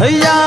哎呀。